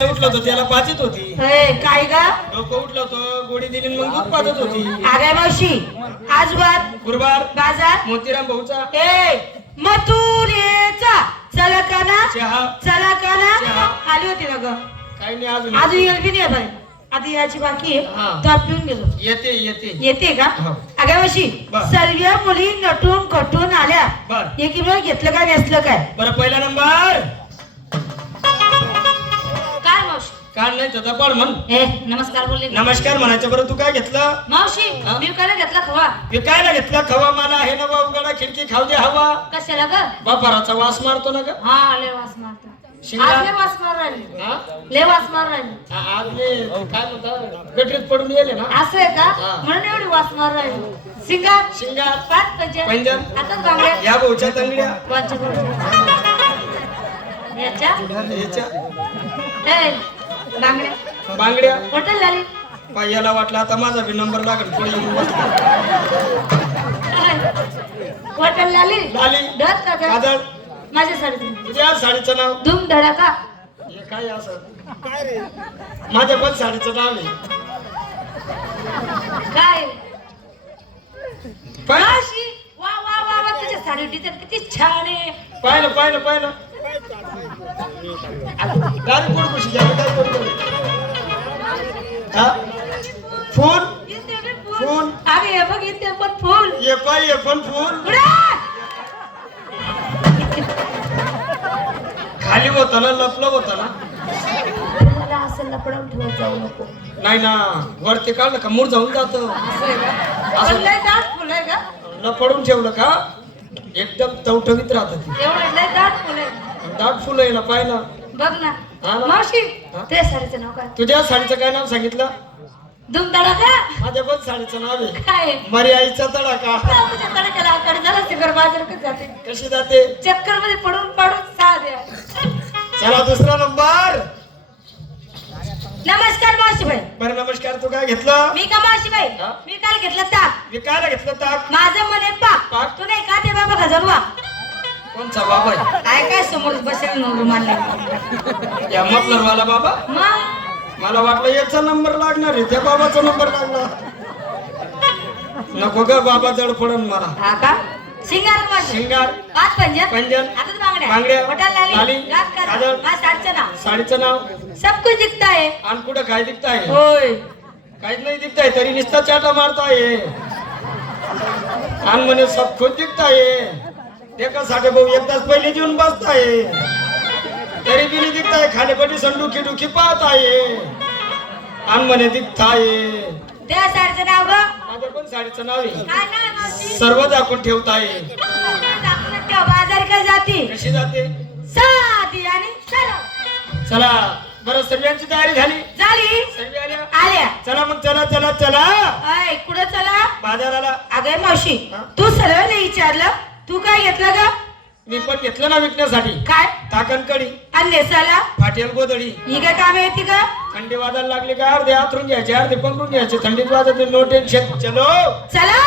उठलं होतं त्याला पाचत होती. काय गा डोकं उठलं होतं गोडी दिली मग दूध पाजत होती. अरे मावशी आज वाद गुरुवार बाजार मोतीराम भाऊचा मथुरेचा चला काना चहा चला काना चहा. आली होती ना ग काही नाही अजून अजून येईल बी नाही बाई आता याची बाकी आहे हा. तो आपण पिऊन गेलो येते येते येते का हो. अगं मावशी बर. सर्व मुली नटून कटून आल्या बर एकीमुळे घेतलं काय नेसलं काय बरं पहिला नंबर काय मावशी काढ नाही तर दपाड म्हण. नमस्कार बोलले नमस्कार म्हणायचं. बरं तू काय घेतलं? मावशी हा? मी काय घेतला खवा विकायला घेतला खवा. मला आहे ना बा उघडा खिडकी खाऊ दे हवा. कशाला ग बापाराचा वास मारतो ना ग. हा लय वास मारता शिंगा- आज लय वास मार राहिली हा? लय वास मार राहिली आज मी काय म्हणतात गटरीत पडून गेले ना. असं आहे का हा. म्हणून एवढी वास मार राहिली सिंगा शिंगार पाच पंजन पंजन. आता बांगड्या या भाऊच्या तंगड्या वाचा याच्या याच्या ए बांगड्या बांगड्या हॉटेल झाली याला वाटलं आता माझा बी नंबर लागेल पुढे येऊन बसला. हॉटेल झाली लाली डत का काजळ माझ्या साडीतून तुझ्या साडीचं नाव धूम धडाका हे काय असं माझ्या पण साडीचं नाव आहे. काय पाहिलं मावशी वा वा वा वा तुझ्या साडी डिझाईन किती छान आहे पाहिलं पाहिलं पाहिलं गाडी कोण खुशी घ्या काय करू हा फूल इथे बी फूल. फूल अरे हे बघ इथे पण फूल ये पाय ये पण फूल उडा! खाली होता ना लपलं होता ना. मला असं लपडून ठेवत जाऊ नको नाही ना वरती काढलं का मूर जाऊन जात. असं आहे का? पण लय दाट फुल आहे का लपडून ठेवलं का एकदम टवटवीत राहत ती. एवढं लय दाट फुल आहे दाट फुलं आहे ना पाय ना. बघ ना हा ना. मावशी हा? ते साडीचं नाव काय तुझ्या साडीचं काय नाव सांगितलं? धूम धडाका माझ्या पण साडीचं नाव आहे काय मरी आईचा तडाखा. तुझ्या तडक्याला आकडे झाला सिगर बाजार कसं जाते कशी जाते? चक्कर मध्ये पडून पडून सहा द्या चला दुसरा नंबर. नमस्कार मावशीबाई बरं नमस्कार. तू काय घेतलं? मी का मावशीबाई हा? मी काल घेतलं ताक विकायला घेतलं ताक. माझं मन आहे पाक पाक? तू नाही का ते बाबा खजरवा कोणचा बाबा आहे? काय काय समोर बसेल नवरू मानले या मफलरवाला बाबा. मग मला वाटलं याचा नंबर लागणार आहे त्या बाबाचा नंबर लागला. नको ग बाबा जड पडन मला. हा का शिंगार मावशी शिंगार पाच पंजन पंजन. हातात बांगड्या बांगड्या. होटल लाली लाली. गात काजळ काजळ. हा साडचं नाव साडीचं नाव सब कुछ दिखता है आणि कुठं काय दिखताय? होय काहीच नाही दिखताय तरी नुसता चाटा मारताय. आणि म्हणे सब खुद दिखताय. एकासाठी भाऊ एकदाच पहिले जेवून बसताय तरी बी नाही दिखताय. खालीपटी संडुखी डुखी पाहताय आणि म्हणे दिखताय. त्या साडचं नाव ग माझ्या पण साडीचं नाव आहे. काय नाव मावशी सर्व दाखवून ठेवताय. दाखवून ठेव, बाजार काय जाती कशी जाते? साधी आणि सरळ चला बरं सर्वांची तयारी झाली. झाली सर्व आल्या. आल्या चला मग चला चला चला अय कुठं चला बाजाराला. अगं मावशी हा? तू सरळ नाही विचारलं तू काय घेतलं ग मी पण घेतलं ना विकण्यासाठी. काय ताकण कडी आणि नेसाला फाटेल गोदडी. ही काय काम येते ग थंडी वाजायला लागली का अर्धे आतरून घ्यायचे अर्धे पकडून घ्यायचे. थंडीत वाजत नो टेन्शन. चलो चला